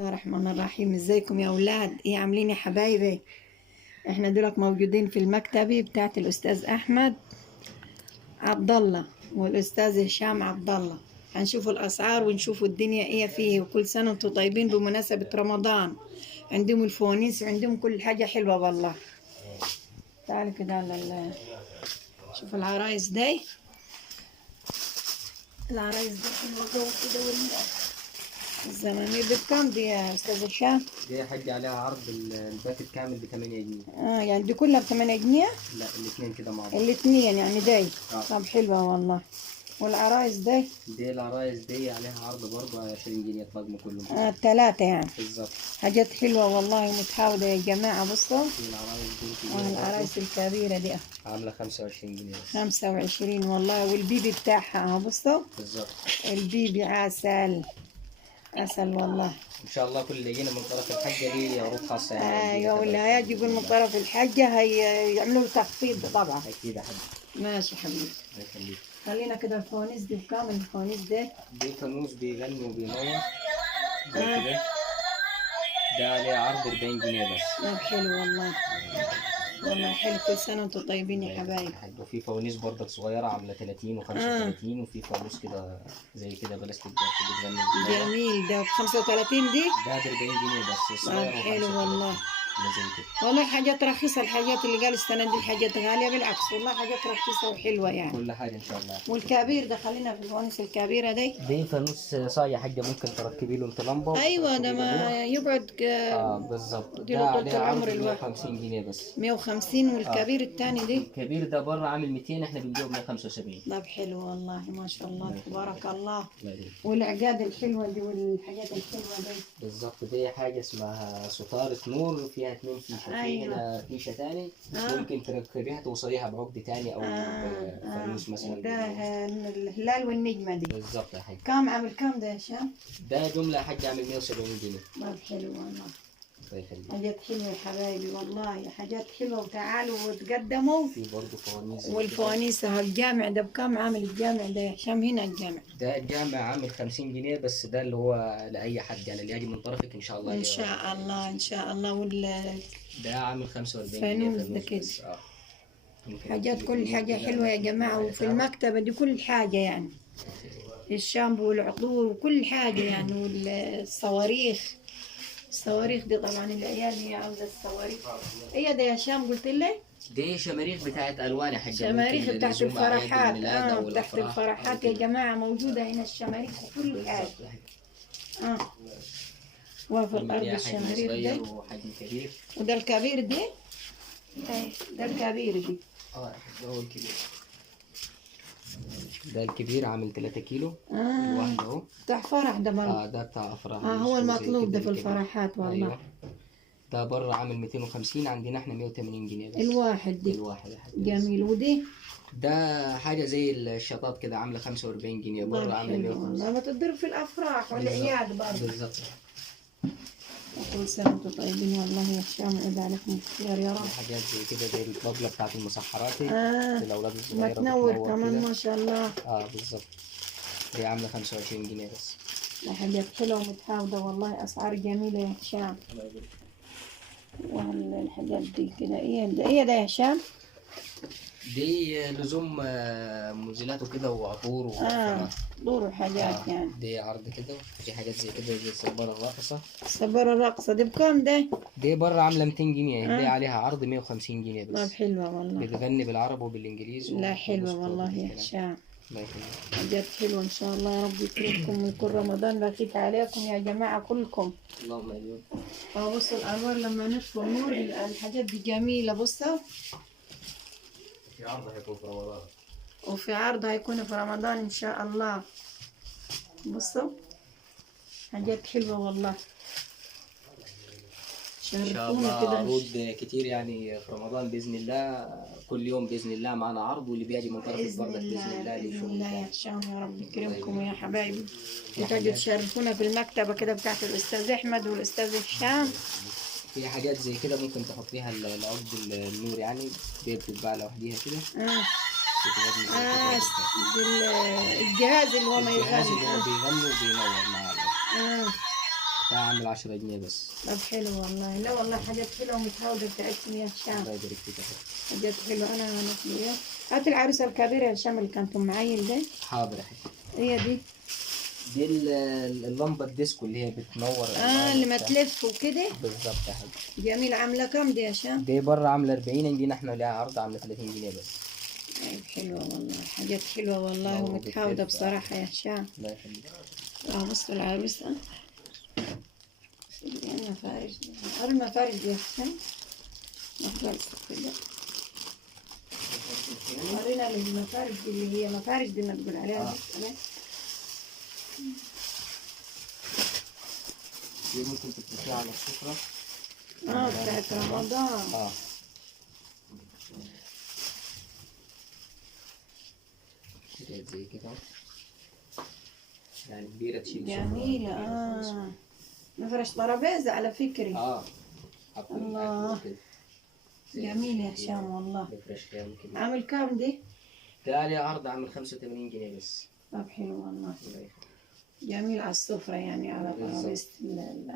الله الرحمن الرحيم. ازيكم يا اولاد؟ ايه عاملين يا حبايبي؟ احنا دلوقتي موجودين في المكتبة بتاعت الاستاذ احمد عبد الله والاستاذ هشام عبد الله. هنشوفوا الاسعار ونشوفوا الدنيا ايه فيه، وكل سنة وانتم طيبين بمناسبة رمضان. عندهم الفوانيس وعندهم كل حاجة حلوة والله. تعالوا كده على شوف العرايس دي. العرايس دي حلوة جو كده. الزمامير بكام دي يا استاذ هشام؟ دي يا حاج عليها عرض الباكت كامل ب 8 جنيه. يعني دي كلها ب 8 جنيه؟ لا الاثنين كده مع بعض. الاثنين يعني دي. طب حلوة والله. والعرايس دي؟ دي العرايس دي عليها عرض برضه 20 جنيه الطقم كله. الثلاثة يعني. بالظبط. حاجات حلوة والله ومتحاوده يا جماعة. بصوا العرايس دي العرايس الكبيرة دي عاملة 25 جنيه بس. 25 والله. والبيبي بتاعها بصوا. بالظبط. البيبي عسل عسل والله. ان شاء الله كل اللي يجينا من طرف الحاجه دي عروض خاصه يعني. ايوه واللي هيجي يقول من طرف الحاجة هيعملوا له تخفيض طبعا. اكيد يا حبيبي. ماشي حبيبي. الله يخليك. خلينا كده. الفوانيس دي بكام؟ الفوانيس دي فانوس بيغني وبينور. ده كده. ده عليه عرض 40 جنيه بس. حلو والله. والله حلو. كل سنة وانتم طيبين يا حبايبي. وفي فوانيس برضك صغيرة عاملة 30 و35 وفي فانوس كده زي كده بلاستيك برضه بتغني. جميل. ده ب 35 دي؟ ده ب 40 جنيه بس الصغير. حلو والله. زي كده. والله حاجات رخيصة. الحاجات اللي قال السنة دي الحاجات غالية، بالعكس والله حاجات رخيصة وحلوة يعني. كل حاجة إن شاء الله. والكبير ده خلينا في الفوانيس الكبيرة دي فانوس صايع حاجة ممكن تركبي له انت لمبة. أيوة ده ما يقعد. بالظبط. دي ده عليه عرض الواحد 150 جنيه بس. 150. والكبير الثاني دي؟ الكبير ده بره عامل 200 احنا بنبيعه ب 175. طب حلو والله ما شاء الله تبارك الله. الله. والعقاد الحلوة دي والحاجات الحلوة دي. بالظبط. دي حاجة اسمها ستارة نور فيها 2 فيشة. أيوة. هنا فيشة تاني ممكن تركبيها توصليها بعقد تاني أو فانوس مثلا. ده الهلال والنجمة دي. بالظبط يا حاج. كام عامل كام ده يا هشام؟ ده جملة يا حاج عامل 170 جنيه. طب حلو والله. الله يخليك. حاجات حلوة يا حبايبي والله. حاجات حلوة. وتعالوا وتقدموا. في برضه فوانيس. والفوانيس الجامع ده بكام عامل الجامع ده يا هشام؟ هنا الجامع ده الجامع عامل 50 جنيه بس. ده اللي هو لأي حد يعني اللي يجي من طرفك إن شاء الله. إن شاء الله إن شاء الله. ده عامل 45 فانوس جنيه. ده كده. حاجات كل حاجة حلوة يا جماعة. وفي المكتبة دي كل حاجة يعني. الشامبو والعطور وكل حاجة يعني. والصواريخ. الصواريخ دي طبعا العيال هي عاوزة الصواريخ. هي ده يا هشام قلت لي؟ دي شماريخ بتاعت ألوان يا حاجة. شماريخ بتاعت الفرحات. تحت الفرحات يا جماعة موجودة هنا الشماريخ وكل حاجة. وفي الأرض الشماريخ دي. وحجم كبير. وده الكبير دي؟ ده الكبير دي. ده هو الكبير. ده الكبير عامل 3 كيلو. الواحد اهو. بتاع فرح ده برضه. ده بتاع أفراح. هو المطلوب ده في الفرحات والله. أيوة. ده بره عامل 250. عندنا احنا 180 جنيه بس. الواحد دي. الواحد يا حاج. جميل. ودي؟ ده حاجة زي الشطاط كده عاملة 45 جنيه. بره عاملة 150. ما تضرب في الأفراح والأعياد برضه. بالظبط. وكل سنة وانتم طيبين والله يا هشام. عيد عليكم بخير يا رب. حاجات زي كده زي البابلة بتاعت المسحرات. الأولاد الصغيرة ما تنور كمان ما شاء الله. بالظبط. دي عاملة 25 جنيه بس. حاجات حلوة ومتحاوده والله. أسعار جميلة يا هشام. والحاجات دي كده ايه ده يا هشام؟ دي لزوم مزيلات وكده وعطور دور وحاجات يعني. دي عرض كده. في حاجات زي كده زي الصبارة الراقصة. الصبارة الراقصة دي بكام ده؟ دي بره عاملة 200 جنيه. دي عليها عرض 150 جنيه بس. طب حلوة والله. بتغني بالعربي وبالانجليزي. لا حلوة والله يا هشام. الله يخليك. حاجات حلوة ان شاء الله. يا رب يكرمكم ويكون رمضان بخيت عليكم يا جماعة كلكم. اللهم امين. بصوا الانوار لما نطفوا النور الحاجات دي جميلة. بصوا في عرض هيكون في رمضان. وفي عرض هيكون في رمضان ان شاء الله. بصوا حاجات حلوة والله. ان شاء الله عروض كتير يعني في رمضان باذن الله. كل يوم باذن الله معنا عرض. واللي بيجي من طرفك برضك باذن الله. باذن الله يا هشام. يا رب يكرمكم يا حبايبي. وتجوا تشرفونا في المكتبة كده بتاعت الاستاذ احمد والاستاذ هشام. في حاجات زي كده ممكن تحطيها العقد النور يعني. دي بتتباع لوحديها كده. الجهاز اللي هو ما يغني. الجهاز اللي هو بيغني وبينور معانا. ده عامل 10 جنيه بس. طب حلو والله. لا والله حاجات حلوة ومتعودة بتاعتكم يا هشام. الله يبارك فيك يا حاج. حاجات حلوة. أنا هناكل إياه. هات العروسة الكبيرة يا هشام اللي كانت معين ده. حاضر يا حاج. هي دي. دي اللمبة الديسكو اللي هي بتنور. اللي ما تلف وكده. بالظبط يا حاج. جميل. عاملة كام دي يا هشام؟ دي بره عاملة 40 جنيه، احنا ليها عرض عاملة 30 جنيه بس. طيب حلوة والله. حاجات حلوة والله ومتعودة بصراحة يا هشام. الله يخليك. بصوا العروسة. المفارش دي. المفارش دي يا هشام. مفارش كده. ورينا المفارش دي اللي هي مفارش دي ما تقول عليها. دي ممكن تتركيها على السفرة. بتاعت رمضان. زي كده يعني كبيرة تشيل. جميلة. مفرش ترابيزة على فكرة. الله. جميل يا هشام والله. عامل كام دي؟ ده لي عرض عامل 85 جنيه بس. طب حلو والله. جميل على السفرة يعني على ترابيزة.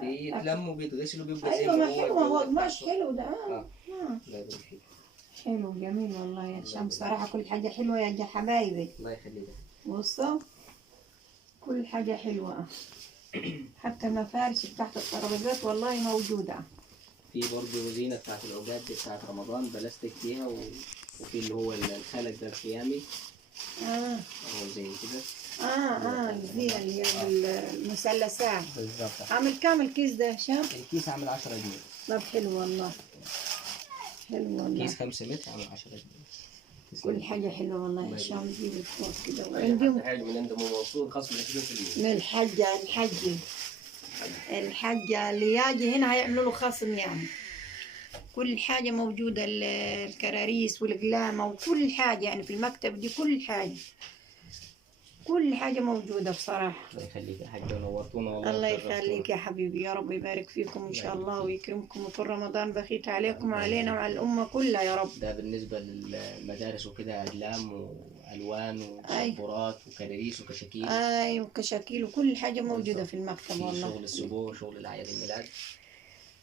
بيتلموا بيتغسلوا بيبقى زي أيوة. ما حلو. ما هو قماش حلو ده. الله يبارك فيك. حلو جميل والله يا هشام. صراحة كل حاجة حلوة يا حبايبي. الله يخليك. بصوا كل حاجة حلوة. حتى المفارش بتاعت الترابيزات والله موجودة. في برضه زينة بتاعت العقاد دي بتاعت رمضان بلاستيك فيها وفي اللي هو الخلق ده الخيامي. هو زي كده. الزينة اللي هي المثلثات. بالظبط. عامل كام الكيس ده يا هشام؟ الكيس عامل 10 جنيه. طب حلو والله. حلو والله. كيس 5 متر عامل 10 جنيه. كل حاجة حلوة والله يا هشام. جيب الفوق كده. وعندهم حاجة من عندهم موصول خصم 20%. من الحاجة اللي يجي هنا هيعملوا له خصم يعني. كل حاجة موجودة. الكراريس والقلامة وكل حاجة يعني في المكتب دي كل حاجة موجودة بصراحة. الله يخليك يا حاجة ونورتونا والله. الله يخليك يا حبيبي. يا رب يبارك فيكم إن شاء الله ويكرمكم وكل رمضان بخيت عليكم وعلينا وعلى الأمة كلها يا رب. ده بالنسبة للمدارس وكده أقلام وألوان وسبورات وكراريس وكشاكيل. وكشاكيل وكل حاجة موجودة في المكتب والله. شغل السبوع شغل الأعياد الميلاد.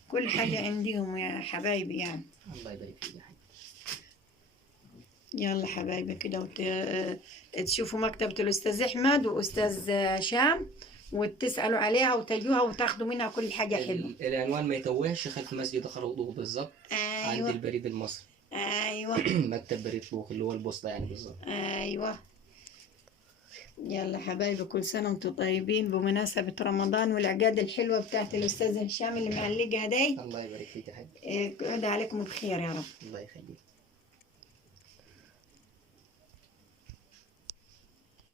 كل حاجة عندهم يا حبايبي يعني. الله يبارك فيك يا حبيبي. يلا حبايبي كده تشوفوا مكتبة الأستاذ أحمد وأستاذ هشام وتسألوا عليها وتجوها وتاخدوا منها كل حاجة حلوة. العنوان ما يتوهش خلف مسجد خروضوه بالظبط. عند البريد المصري. مكتب بريد فوق اللي هو البوسطة يعني بالظبط. يلا حبايبي كل سنة وانتم طيبين بمناسبة رمضان والعقاد الحلوة بتاعت الأستاذ هشام اللي معلقها دي. الله يبارك فيك يا حاج. يعود عليكم بخير يا رب. الله يخليك.